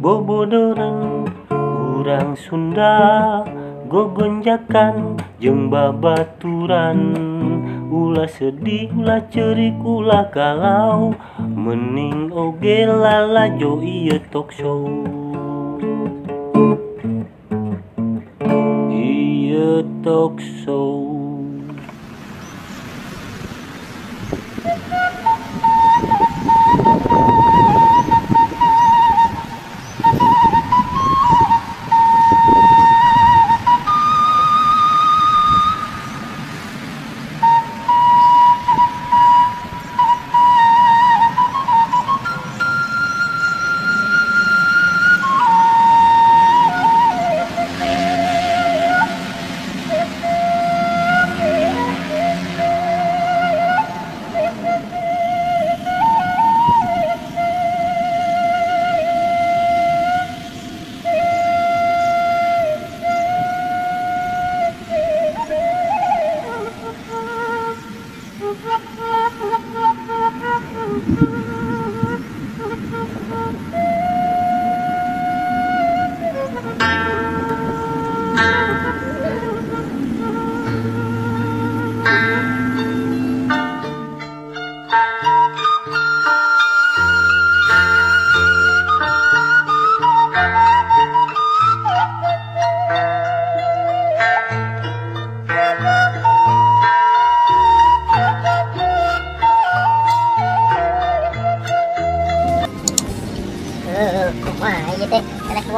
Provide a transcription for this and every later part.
Bobodoran urang Sunda gogonjakan jeung babaturan, ulah sedih ulah cerik ulah galau, mending oge lalajo ieu talk show. Ieu talk show.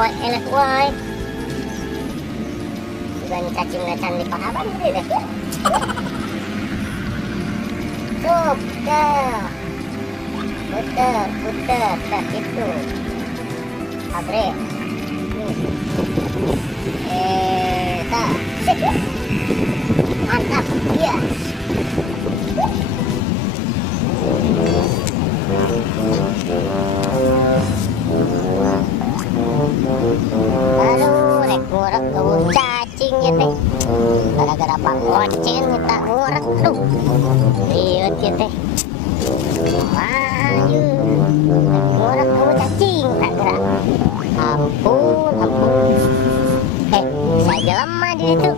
Enak wae. Bukan cacing lecan di pahaban deh. Puter, tak itu. Abre. Tak. Mantap, iya. Aduh, rek ngorek tuh cacing ya teh. Gara-gara Bang Ocen kita ngorek, aduh. Lihat ya teh. Ayo, ngorek tuh cacing tak gerak. Ampun. Saya jelema di situ.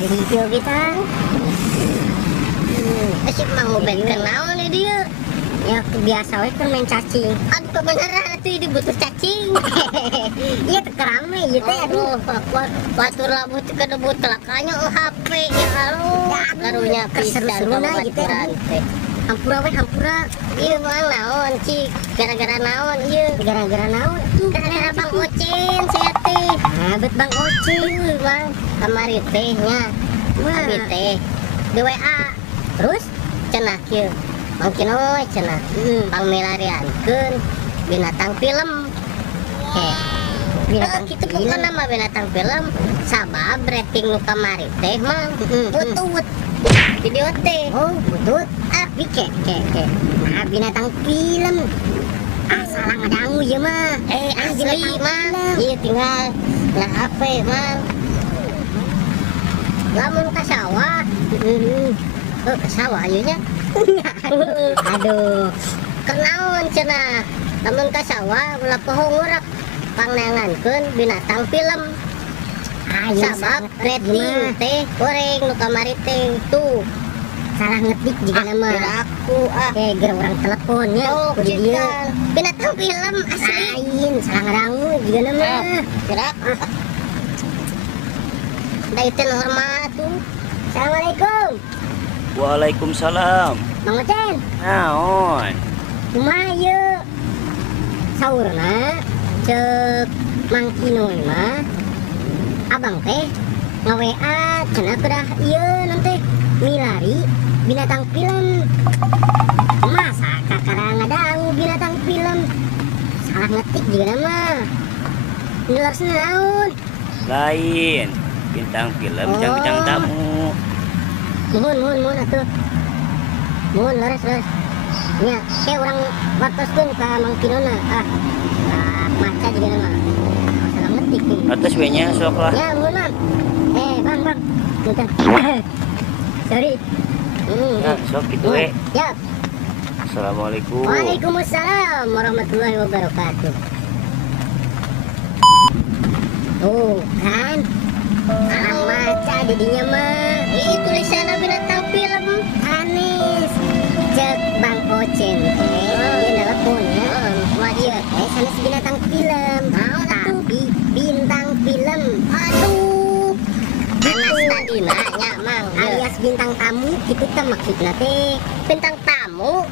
Video kita asik mau beli kenal nih dia ya biasa we kan main cacing. Aduh kebenaran tuh ini butuh cacing. Iya terkerame gitu ya. Aduh batur labu teu kada butelakanya HP ya alo karunya keseru-seruna gitu ya. Hampura. Iya bang naon cik gara-gara naon iya gara-gara naon gara-gara Bang Ocen saya teh. Bet Bang Ocen bang kamari tehnya abi teh di WA terus cenah kieu mungkin cenah pangmelariankeun binatang film binatang kitu pokona nama binatang film sabab rating nu kamari teh mah butut video teh butut abi ke nah binatang film salah ngadangu ya mah asli mah iya tinggal nah apa mah lamun ke sawah ke sawah ayeuna aduh kenaon cenah lamun ke sawah ulah pohong urap pangnangankeun binatang film sabab rating teh goreng nu kamari teh tuh salah ngetik juga nama aku gara orang teleponnya kudu dia binatang film asli salah ngarangu juga nama gerak Da itu normal tuh. Assalamualaikum. Waalaikumsalam. Mang Ocen. Naon? Kumaha ieu? Saurna ceuk Mang Kinoy mah. Abang teh nge-WA cenah kudah ieu nanti milari binatang film. Masa kakara ngadangu binatang film? Salah ngetik juga mah. Ngelar naon? Lain. Bintang film, bintang tamu. Mohon atuh. Mohon leres. Nya, kayak orang wartoskeun ka Mang Kinona. Maca juga mah. Salah ngetik nih. Atas we-nya sok lah. Ya, mohon Mang. Bang. Bentar. Sorry. Nah, sok gitu we. Ya. Assalamualaikum. Waalaikumsalam warahmatullahi wabarakatuh. Tuh kan, salah maca didinya mah. Ini tulisannya binatang film. Anis, cek Bang Ocen. Dia teleponnya. Wah dia, sana si binatang film. Tapi bintang film. Aduh, panas tadi nanya mang. Alias bintang tamu, itu teh maksudnya teh. Bintang tamu?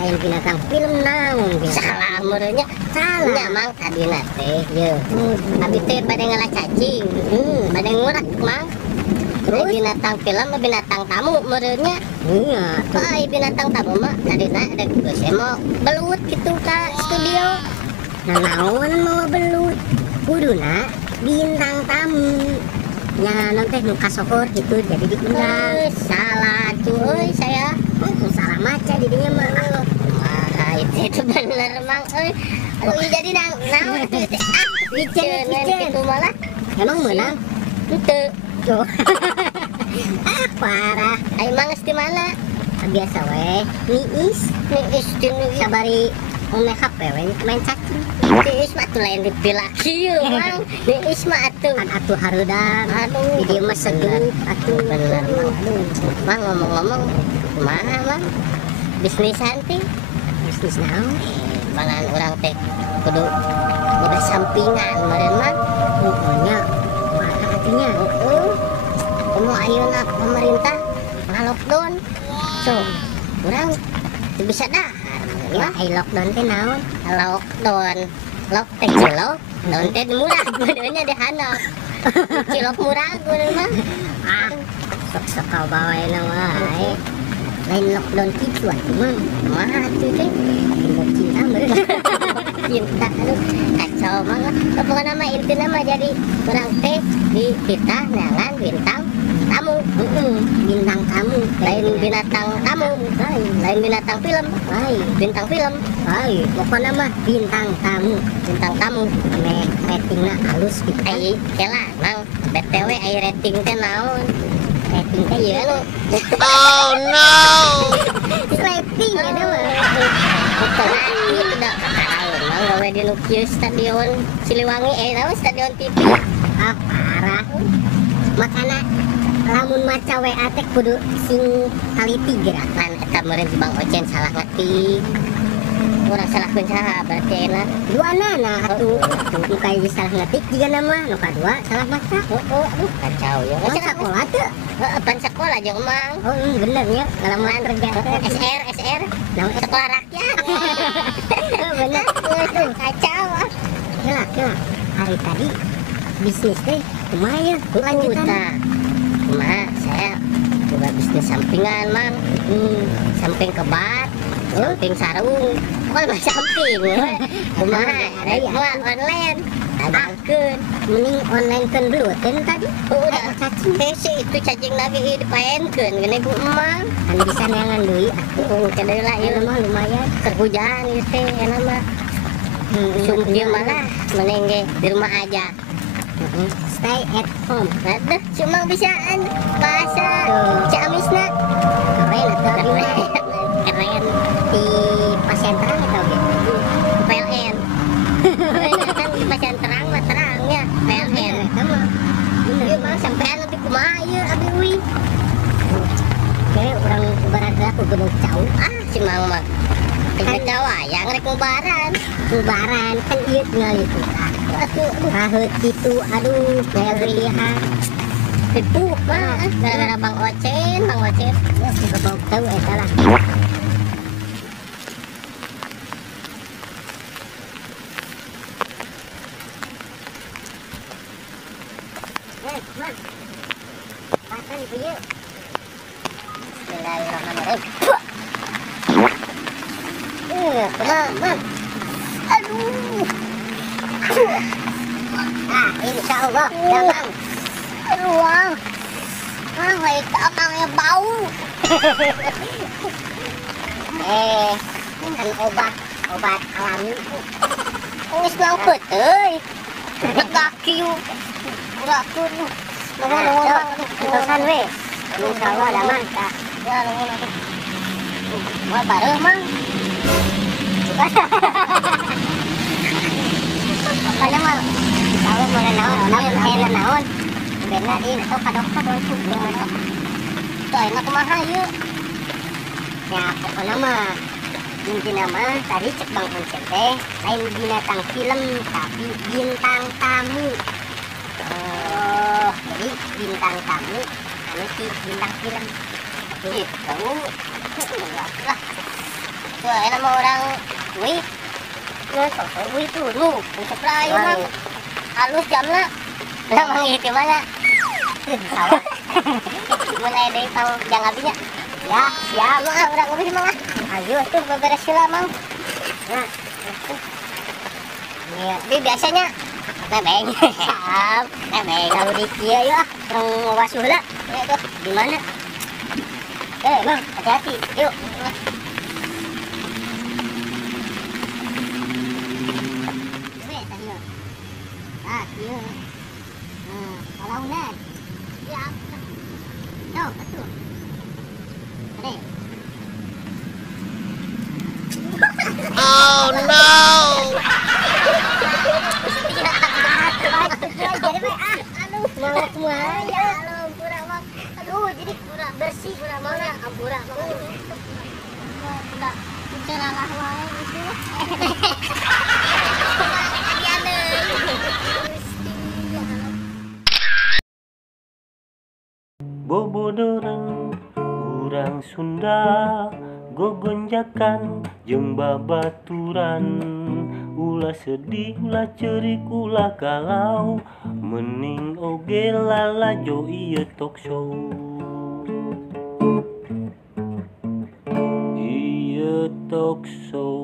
Lain binatang film naon. Salah meureunnya. Salah. Nya mang tadi teh ye. Abi teh bade ngalah cacing. Bade ngurak mang. Terus binatang film mah binatang tamu meureunnya. Iya. Ai binatang tamu mah tadina ada geus mau belut gitu ka studio. Nah naon mau belut? Kuduna bintang tamu. Ya nanti nu kasokor gitu jadi diundang. Salah tuh saya. Salah maca didinya mah. Itu bener mang. Jadi naon tuh teh. Biceun kitu malah. Emang menang? Henteu. Tuh. Parah. Ai manges di mana? Biasa we. Niis sabari make up we main cacing. Niis mah tuh lain dipilaki yeuh mang. Niis mah atuh. Kan atuh hareudan. Aduh, di dieu mah sedup atuh. Bener mang. Aduh. Mang ngomong-ngomong kumaha mang? Bisnisan teh. Bisnis naon? Mangan urang teh kudu boga sampingan meureun mah. Pokoknya kumaha atunya? Komo ayeuna pemerintah ngalokdown. So, urang teu bisa dahar. Ya, ai lockdown teh naon? Lockdown. Lock teh cilok, down teh murah, benernya di handap. Cilok murah geureun mah. Sok kau bawaeuna wae. Lain lockdown kitu atuh mah. Kumaha atuh teh? Cinta meureun. Cinta aduh kacau banget. Pokoknya mah intina mah jadi urang teh di kita neangan bintang tamu. Bintang tamu lain binatang tamu. Lain binatang film. Bintang film. Pokoknya mah bintang tamu. Bintang tamu. Ratingna halus gitu. Ai kela nang BTW ai rating teh naon? Rating teh ieu anu. Oh no. Rating ada mah. Itu udah kakain mah gawe di nu kieu stadion Siliwangi naon stadion TV. Parah. Makana lamun maca WA teh kudu sing taliti gerakan eta meureun si Bang Ocen salah ngetik. Urang salah saha berarti enak. Duana atuh. Nu kayu salah ngetik jiga nama, nu kadua salah maca. Aduh kacau ya. Sekolah teu? Pan sekolah jeung Mang. Bener nya, ngalaman kerja. SR. Naon sekolah rakyat. Bener tuh kacau. Kela. Hari tadi bisnis teh kumaha ya? Lanjutan. Kumaha saya coba bisnis sampingan Mang. Samping kebat, samping sarung. Pokoknya mah samping. Kumaha? Ada online. Dagangkeun. Mending online keun belueun tadi. Udah cacing. Hese itu cacing lagi dipaenkeun gini ku emang. Kan bisa neangan deui atuh. Kadeu lah ieu mah lumayan. Kerhujan ieu teh enak mah. Sumkieu malah mending ge di rumah aja. Stay at home. Aduh, cuma bisaan bahasa Ciamisna. Keren di pasien terang atau gitu? PLN. Kan di pasien terang mah terangnya PLN. Ieu mah sampean nanti kumaha ieu abi uwi. Oke, urang barat aku gedung cau. Si Mang mah. Kan Jawa yang rek ngubaran. Ngubaran kan ieu tinggal itu. Aduh, kitu aduh, saya lihat Tipu mah gara-gara Bang Ocen ya juga bau tahu eta lah. Man. Makan ibu yuk. Bismillahirrahmanirrahim. Man. Aduh. Nah, insya Allah, gampang. Aduh, Bang. Itu abangnya bau. Ini kan obat alami. Wis ngangkut euy. Kaki yuk. Urakun. Terusan we. Insya Allah ada man. Ya, wah, baru mang. Pokoknya mah kalau mau naon benar ini atau kadok-kadok itu enak kumaha yuk ya pokoknya mah intinya mah tadi cek Bang Ocen teh lain binatang film tapi bintang tamu. Oh jadi bintang tamu anu si bintang film gitu lah tuh enak mah orang wih wih tuh lu untuk lain mah halus jamnya lah mang itu mana sawah mulai dari tang jang abinya ya siap mah urang ngopi mah ayo tuh beberes heula mang nah ini biasanya nebeng siap nebeng kalau di kieu ya urang ngawasuh heula ya tuh di mana mang hati-hati yuk iya. Kalau udah, ya, no, betul. Ada. Oh no. Aduh, mau semua ya. Pura mak. Aduh, jadi pura bersih, pura mau ya, pura mau. Pura bicara lah wae itu. Bobodoran urang Sunda gogonjakan jeung babaturan ulah sedih ulah cerik ulah galau mending oge lalajo ieu talk show ieu talk show